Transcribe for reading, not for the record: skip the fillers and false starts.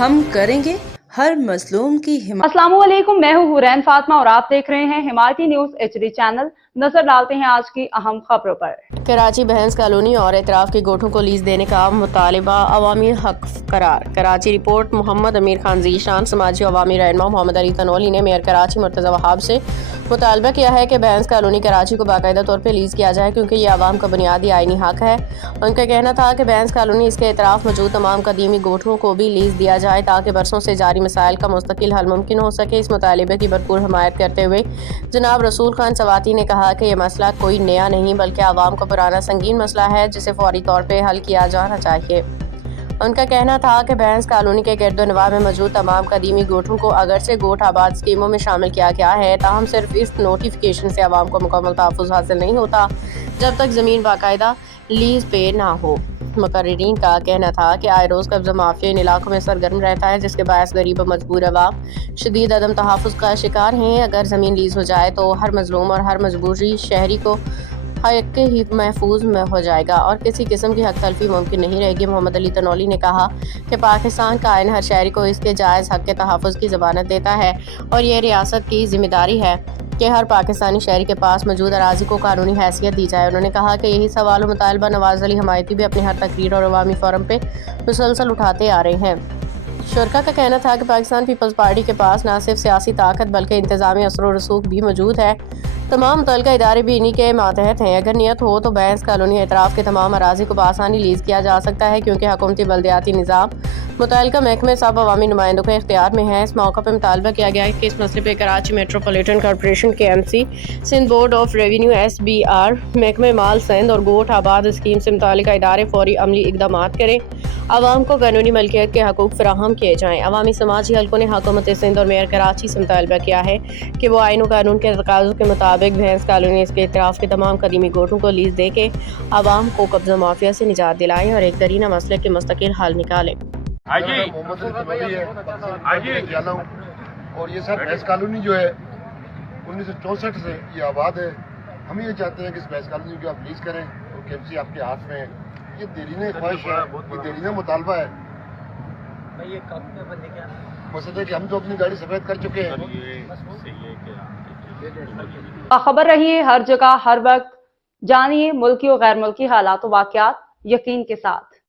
ہم کریں گے ہر مظلوم کی حمایت۔ السلام علیکم، میں ہوں حورین فاطمہ اور آپ دیکھ رہے ہیں حمایتی نیوز HD چینل۔ نظر ڈالتے ہیں آج کی اہم خبروں پر۔ کراچی بہنز کالونی اور اطراف کے گوٹھوں کو لیز دینے کا مطالبہ عوامی حق قرار۔ کراچی رپورٹ محمد امیر خان ذیشان سماجی عوامی رہنما محمد علی تنولی نے میئر کراچی مرتضی وہاب سے مطالبہ کیا ہے کہ بہنز کالونی کراچی کو باقاعدہ طور پہ لیز کیا جائے کیونکہ یہ عوام کا بنیادی آئینی حق ہے۔ ان کا کہنا تھا کہ بہنز کالونی اس کے اطراف موجود تمام قدیمی گوٹھوں کو بھی لیز دیا جائے تاکہ برسوں سے جاری مسائل کا مستقل حل ممکن ہو سکے۔ اس مطالبے کی بھرپور حمایت کرتے ہوئے جناب رسول خان سواتی نے کہا کہ یہ مسئلہ کوئی نیا نہیں بلکہ عوام کا پرانا سنگین مسئلہ ہے جسے فوری طور پہ حل کیا جانا چاہیے۔ ان کا کہنا تھا کہ بہنز کالونی کے گرد و نواح میں موجود تمام قدیمی گوٹھوں کو اگرچہ گوٹھ آباد اسکیموں میں شامل کیا گیا ہے تاہم صرف اس نوٹیفیکیشن سے عوام کو مکمل تحفظ حاصل نہیں ہوتا جب تک زمین باقاعدہ لیز پہ نہ ہو۔ مقررین کا کہنا تھا کہ آئے روز قبضہ مافیا ان علاقوں میں سرگرم رہتا ہے جس کے باعث غریب و مجبور عوام شدید عدم تحفظ کا شکار ہیں۔ اگر زمین لیز ہو جائے تو ہر مظلوم اور ہر مجبوری شہری کو حق ہی محفوظ ہو جائے گا اور کسی قسم کی حق تلفی ممکن نہیں رہے گی۔ محمد علی تنولی نے کہا کہ پاکستان کا آئین ہر شہری کو اس کے جائز حق کے تحفظ کی ضمانت دیتا ہے اور یہ ریاست کی ذمہ داری ہے کہ ہر پاکستانی شہری کے پاس موجود اراضی کو قانونی حیثیت دی جائے۔ انہوں نے کہا کہ یہی سوال و مطالبہ نواز علی حمایتی بھی اپنی ہر تقریر اور عوامی فورم پہ مسلسل اٹھاتے آ رہے ہیں۔ شرکا کا کہنا تھا کہ پاکستان پیپلز پارٹی کے پاس نہ صرف سیاسی طاقت بلکہ انتظامی اثر و رسوخ بھی موجود ہے۔ تمام متعلقہ ادارے بھی انہی کے ماتحت ہیں۔ اگر نیت ہو تو بہنز کالونی اطراف کے تمام اراضی کو بآسانی لیز کیا جا سکتا ہے کیونکہ حکومتی بلدیاتی نظام متعلقہ محکمے سب عوامی نمائندوں کے اختیار میں ہے۔ اس موقع پر مطالبہ کیا گیا کہ اس مسئلے پہ Karachi metropolitan corporation KMC، Sindh board of revenue SBR، محکمہ مال سندھ اور گوٹھ آباد اسکیم سے متعلقہ ادارے فوری عملی اقدامات کریں، عوام کو قانونی ملکیت کے حقوق فراہم کیے جائیں۔ عوامی سماجی حلقوں نے حکومت سندھ اور میئر کراچی سے مطالبہ کیا ہے کہ وہ آئین و قانون کے تقاضوں کے مطابق بہنز کالونی اس کے اطراف کے تمام قدیمی گوٹھوں کو لیز دے کے عوام کو قبضہ مافیا سے نجات دلائیں اور ایک درینہ مسئلے کے مستقل حل نکالیں۔ محمد علی تنولی ہے اور یہ سر بہنز کالونی جو ہے 1964 سے یہ آباد ہے۔ ہم یہ چاہتے ہیں کہ اس بہنز کالونی کو آپ لیز کریں اور KMC آپ کے ہاتھ میں ہے۔ یہ دیرینہ خواہش ہے، یہ دیرینہ مطالبہ ہے۔ مقصد ہے کہ ہم تو اپنی گاڑی سفید کر چکے ہیں۔ باخبر رہیے ہر جگہ ہر وقت، جانیے ملکی و غیر ملکی حالات و واقعات یقین کے ساتھ۔